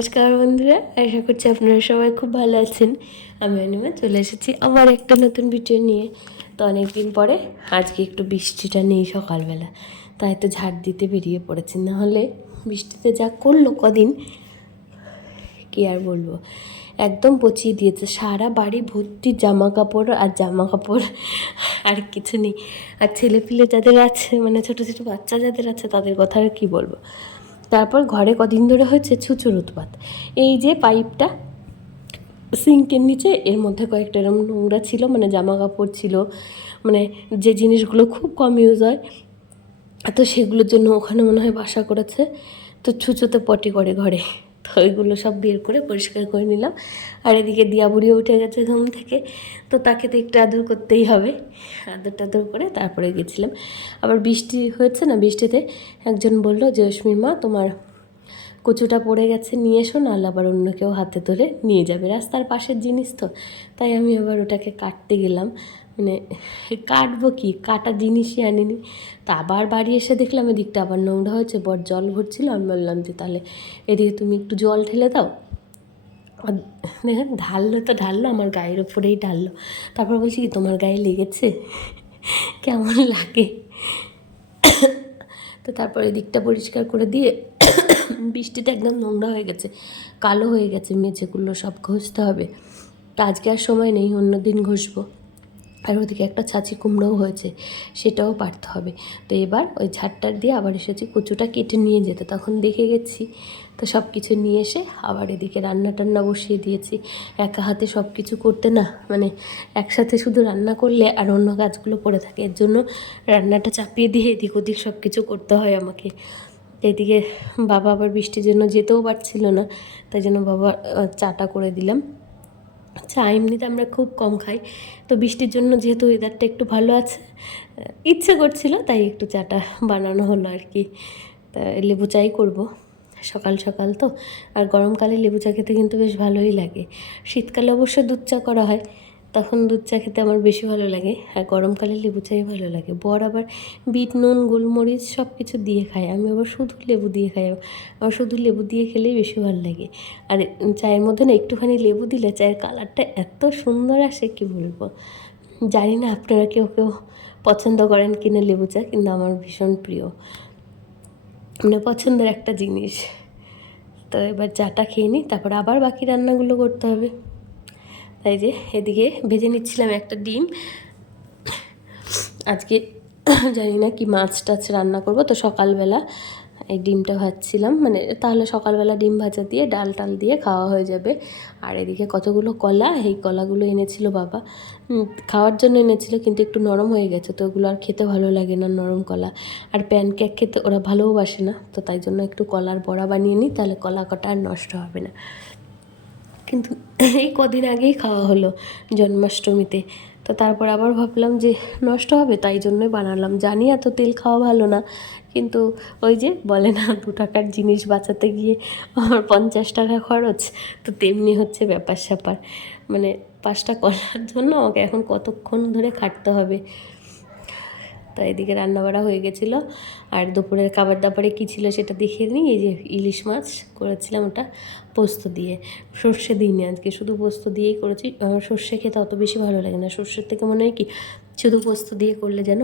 নমস্কার বন্ধুরা, আশা করছি আপনারা সবাই খুব ভালো আছেন। আমি অনিমা চলে এসেছি আবার একটা নতুন ভিডিও নিয়ে। তো অনেকদিন পরে আজকে একটু বৃষ্টিটা নেই সকালবেলা, তাই তো ঝাড় দিতে বেরিয়ে পড়েছি। নাহলে বৃষ্টিতে যা করলো কদিন, কি আর বলবো, একদম পচিয়ে দিয়েছে। সারা বাড়ি ভর্তি জামা কাপড় আর জামা কাপড়, আর কিছু নেই। আর ছেলেপিলে যাদের আছে, মানে ছোটো ছোটো বাচ্চা যাদের আছে, তাদের কথা আর কী বলবো। তারপর ঘরে কদিন ধরে হয়েছে ছুঁচোর উৎপাত। এই যে পাইপটা সিঙ্কের নিচে, এর মধ্যে কয়েকটা এরকম নোংরা ছিল, মানে জামা কাপড় ছিল, মানে যে জিনিসগুলো খুব কম ইউজ হয়, তো সেগুলোর জন্য ওখানে মনে হয় বাসা করেছে। তো ছুঁচোতে পটি করে ঘরে, তো ওইগুলো সব বের করে পরিষ্কার করে নিলাম। আর এদিকে দিয়া বুড়িও উঠে গেছে ঘুম থেকে, তো তাকে তো একটু আদর করতেই হবে। আদর টাদর করে তারপরে গেছিলাম। আবার বৃষ্টি হয়েছে না, বৃষ্টিতে একজন বললো যে অশ্মির মা, তোমার কচুটা পড়ে গেছে, নিয়ে এসো, নাহলে আবার অন্য কেউ হাতে ধরে নিয়ে যাবে, রাস্তার পাশের জিনিস তো। তাই আমি আবার ওটাকে কাটতে গেলাম, মানে কাটবো কি, কাটা জিনিসই আনিনি। তা আবার বাড়ি এসে দেখলাম এদিকটা আবার নোংরা হয়েছে, জল ভরছিল। আমি বললাম যে তাহলে এদিকে তুমি একটু জল ঢেলে দাও। দেখেন ঢাললো তো ঢাললো, আমার গায়ের ওপরেই ঢাললো। তারপর বলছি কি, তোমার গায়ে লেগেছে, কেমন লাগে। তো তারপরে দিকটা পরিষ্কার করে দিয়ে, বৃষ্টিতে একদম নোংরা হয়ে গেছে, কালো হয়ে গেছে, মেঝেগুলো সব ঘষতে হবে। তো আজকে আর সময় নেই, অন্য দিন ঘষবো। আর ওদিকে একটা ছাঁচি কুমড়োও হয়েছে, সেটাও পারতে হবে। তো এবার ওই ঝাড়টার দিয়ে আবার এসেছি কচুটা কেটে নিয়ে যেতে, তখন দেখে গেছি। তো সব কিছু নিয়ে এসে আবার এদিকে রান্না টান্না বসিয়ে দিয়েছি। একা হাতে সব কিছু করতে না, মানে একসাথে শুধু রান্না করলে আর অন্য কাজগুলো পড়ে থাকে, এর জন্য রান্নাটা চাপিয়ে দিয়ে এদিক ওদিক সব কিছু করতে হয় আমাকে। এদিকে বাবা আবার বৃষ্টির জন্য যেতেও পারছিল না, তাই জন্য বাবা চাটা করে দিলাম। চা এমনিতে আমরা খুব কম খাই, তো বৃষ্টির জন্য যেহেতু ওয়েদারটা একটু ভালো আছে, ইচ্ছে করছিল, তাই একটু চাটা বানানো হলো আর কি। তা লেবু চাই করব, সকাল সকাল তো। আর গরমকালে লেবু চা খেতে কিন্তু বেশ ভালোই লাগে। শীতকালে অবশ্য দুধ চা করা হয়, তখন দুধ চা খেতে আমার বেশি ভালো লাগে। আর গরমকালে লেবু চাই ভালো লাগে। বর আবার বিট নুন গোলমরিচ সব কিছু দিয়ে খায়, আমি আবার শুধু লেবু দিয়ে খাই। আমার শুধু লেবু দিয়ে খেলেই বেশি ভালো লাগে। আর চায়ের মধ্যে না একটুখানি লেবু দিলে চায়ের কালারটা এত সুন্দর আসে, কি বলবো। জানি না আপনারা কেউ কেউ পছন্দ করেন কিনা লেবু চা, কিন্তু আমার ভীষণ প্রিয়, মানে পছন্দের একটা জিনিস। তো এবার চাটা খেয়ে নিই, তারপর আবার বাকি রান্নাগুলো করতে হবে। তাই যে এদিকে ভেজে নিচ্ছিলাম একটা ডিম। আজকে জানি না কি মাছ টাছ রান্না করব, তো সকালবেলা এই ডিমটা ভাজছিলাম, মানে তাহলে সকালবেলা ডিম ভাজা দিয়ে ডাল টাল দিয়ে খাওয়া হয়ে যাবে। আর এদিকে কতগুলো কলা, এই কলাগুলো এনেছিল বাবা, খাওয়ার জন্য এনেছিল, কিন্তু একটু নরম হয়ে গেছে, তো ওগুলো আর খেতে ভালো লাগে না নরম কলা। আর প্যানকেক খেতে ওরা ভালোবাসে না, তো তাই জন্য একটু কলার বড়া বানিয়ে নিই, তাহলে কলা কটা আর নষ্ট হবে না। কিন্তু এই কদিন আগেই খাওয়া হলো জন্মাষ্টমীতে, তো তারপর আবার ভাবলাম যে নষ্ট হবে, তাই জন্যই বানালাম। জানি এত তেল খাওয়া ভালো না, কিন্তু ওই যে বলে না, 2 টাকার জিনিস বাঁচাতে গিয়ে আমার 50 টাকা খরচ, তো তেমনি হচ্ছে ব্যাপার স্যাপার। মানে 5টা কলার জন্য আমাকে এখন কতক্ষণ ধরে খাটতে হবে। তো এদিকে রান্নাবাড়া হয়ে গেছিলো। আর দুপুরের খাবার দাবারে কী ছিল সেটা দেখিয়ে নিই। এই যে ইলিশ মাছ করেছিলাম, ওটা পোস্ত দিয়ে, সর্ষে দিইনি আজকে, শুধু পোস্ত দিয়েই করেছি। আমার সর্ষে খেতে অত বেশি ভালো লাগে না, সর্ষের থেকে মনে হয় কি শুধু পোস্ত দিয়ে করলে যেন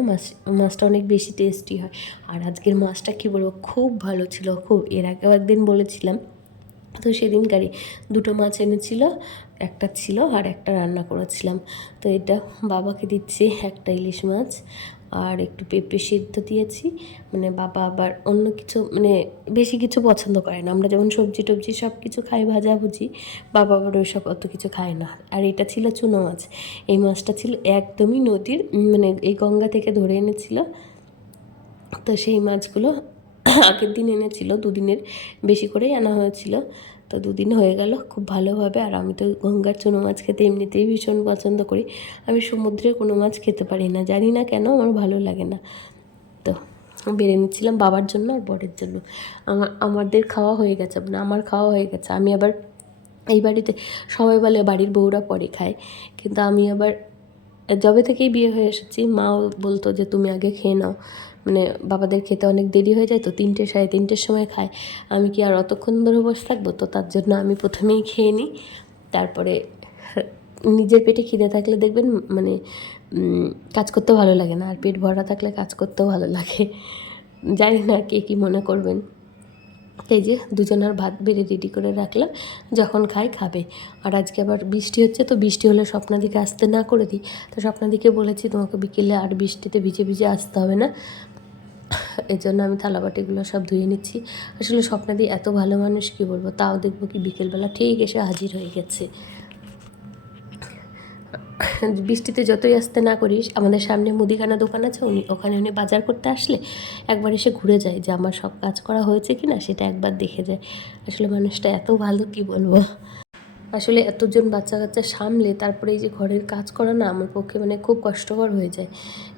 মাছটা অনেক বেশি টেস্টি হয়। আর আজকের মাছটা কী বলবো, খুব ভালো ছিল, খুব। এর আগেও একদিন বলেছিলাম, তো সেদিনকারই 2টো মাছ এনেছিল, একটা ছিল আর একটা রান্না করেছিলাম। তো এটা বাবাকে দিচ্ছি, একটা ইলিশ মাছ আর একটু পেঁপে সিদ্ধ দিয়েছি। মানে বাবা আবার অন্য কিছু, মানে বেশি কিছু পছন্দ করে না। আমরা যেমন সবজি টবজি সব কিছু খাই, ভাজাভুজি, বাবা আবার ওইসব অত কিছু খায় না। আর এটা ছিল চুনো মাছ। এই মাছটা ছিল একদমই নদীর, মানে এই গঙ্গা থেকে ধরে এনেছিল। তো সেই মাছগুলো আগের দিন এনেছিল, 2 দিনের বেশি করেই আনা হয়েছিল। তো 2 দিন হয়ে গেল খুব ভালোভাবে। আর আমি তো গঙ্গার চুনো মাছ খেতে এমনিতেই ভীষণ পছন্দ করি। আমি সমুদ্রের কোনো মাছ খেতে পারি না, জানি না কেন, আমার ভালো লাগে না। তো বেড়ে নিচ্ছিলাম বাবার জন্য আর বরের জন্য। আমাদের খাওয়া হয়ে গেছে, মানে আমার খাওয়া হয়ে গেছে। আমি আবার এই বাড়িতে সবাই বলে বাড়ির বউরা পরে খায়, কিন্তু আমি আবার যবে থেকেই বিয়ে হয়ে এসেছি মাও বলতো যে তুমি আগে খেয়ে নাও, মানে বাবাদের খেতে অনেক দেরি হয়ে যায় তো, 3টে 3:30-র সময় খায়, আমি কি আর অতক্ষণ ধরে বসে থাকবো, তো তার জন্য আমি প্রথমেই খেয়ে নিই। তারপরে নিজের পেটে খিদে থাকলে দেখবেন মানে কাজ করতেও ভালো লাগে না, আর পেট ভরা থাকলে কাজ করতেও ভালো লাগে। জানি না কে কী মনে করবেন। এই যে দুজনের ভাত বেড়ে রেডি করে রাখলাম, যখন খাই খাবে। আর আজকে আবার বৃষ্টি হচ্ছে, তো বৃষ্টি হলে স্বপ্নাদিকে আসতে না করে দিই, তো স্বপ্নাদিকে বলেছি তোমাকে বিকেলে আর বৃষ্টিতে ভিজে ভিজে আসতে হবে না, এর জন্য আমি থালাবাটিগুলো সব ধুয়ে নিচ্ছি। আসলে স্বপ্নাদি এত ভালো মানুষ, কী বলবো, তাও দেখবো কি বিকেলবেলা ঠিক এসে হাজির হয়ে গেছে। বৃষ্টিতে যতই আসতে না করিস, আমাদের সামনে মুদিখানা দোকান আছে, ওখানে উনি বাজার করতে আসলে একবার এসে ঘুরে যায়, যে আমার সব কাজ করা হয়েছে কি না সেটা একবার দেখে যায়। আসলে মানুষটা এত ভালো, কি বলবো। আসলে এতজন বাচ্চা কাচ্চা সামলে তারপরে এই যে ঘরের কাজ করা না আমার পক্ষে মানে খুব কষ্টকর হয়ে যায়,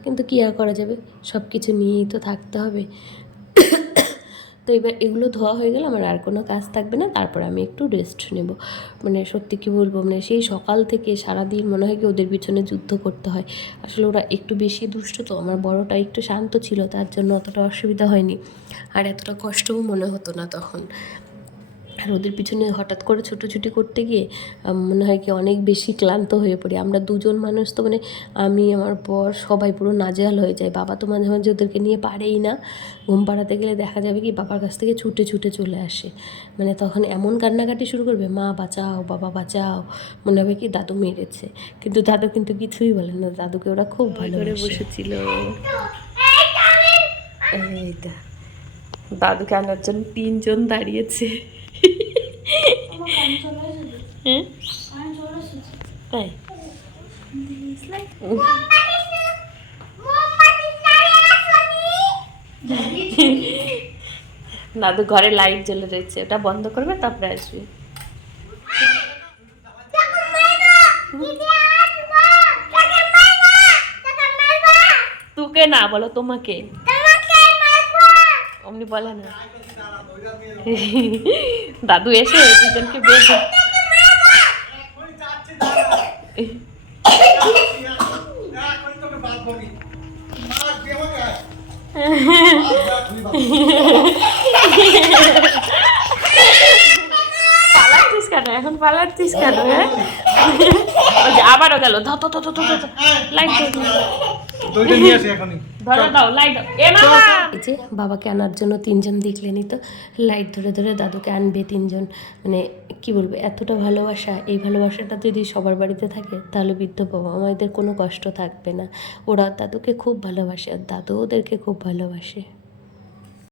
কিন্তু কী আর করা যাবে, সব কিছু নিয়েই তো থাকতে হবে। তো এবার এগুলো ধোয়া হয়ে গেলে আমার আর কোনো কাজ থাকবে না, তারপর আমি একটু রেস্ট নেব। মানে সত্যি কী বলবো, মানে সেই সকাল থেকে সারাদিন মনে হয় কি ওদের পিছনে যুদ্ধ করতে হয়। আসলে ওরা একটু বেশি দুষ্ট, তো আমার বড়টা একটু শান্ত ছিল, তার জন্য অতটা অসুবিধা হয়নি, আর এতটা কষ্টও মনে হতো না তখন। আর ওদের পিছনে হঠাৎ করে ছোটোছুটি করতে গিয়ে মনে হয় কি অনেক বেশি ক্লান্ত হয়ে পড়ি। আমরা দুজন মানুষ তো মানে আমি, আমার বর, সবাই পুরো নাজেহাল হয়ে যায়। বাবা তো মাঝে মাঝে ওদেরকে নিয়ে পারেই না, ঘুম পাড়াতে গেলে দেখা যাবে কি বাবার কাছ থেকে ছুটে ছুটে চলে আসে, মানে তখন এমন কান্নাকাটি শুরু করবে, মা বাঁচাও, বাবা বাঁচাও, মনে হবে কি দাদু মেরেছে, কিন্তু দাদু কিন্তু কিছুই বলে না, দাদুকে ওরা খুব ভালো করে বসেছিল। এইটা দাদুকে আনার জন্য 3জন দাঁড়িয়েছে। হ্যাঁ তাই দাদু ঘরে লাইট জ্বলে রয়েছে, ওটা বন্ধ করবে তারপরে আসবে। তোকে না বলো, তোমাকে অমনি বলে না। দাদু এসে দুজনকে বের পালাচ্ছিস কেন এখন, পালাচ্ছিস কেন? হ্যাঁ আবারও গেল, ধর ধর ধর ধর লাইট দাও, লাইট দাও। এই যে বাবাকে আনার জন্য 3জন দেখলেনি তো, লাইট ধরে ধরে দাদুকে আনবে 3জন, মানে কি বলবো, এতটা ভালোবাসা। এই ভালোবাসাটা যদি সবার বাড়িতে থাকে তাহলে বৃদ্ধ বাবা মায়েদের কোনো কষ্ট থাকবে না। ওরা দাদুকে খুব ভালোবাসে, আর দাদু ওদেরকে খুব ভালোবাসে।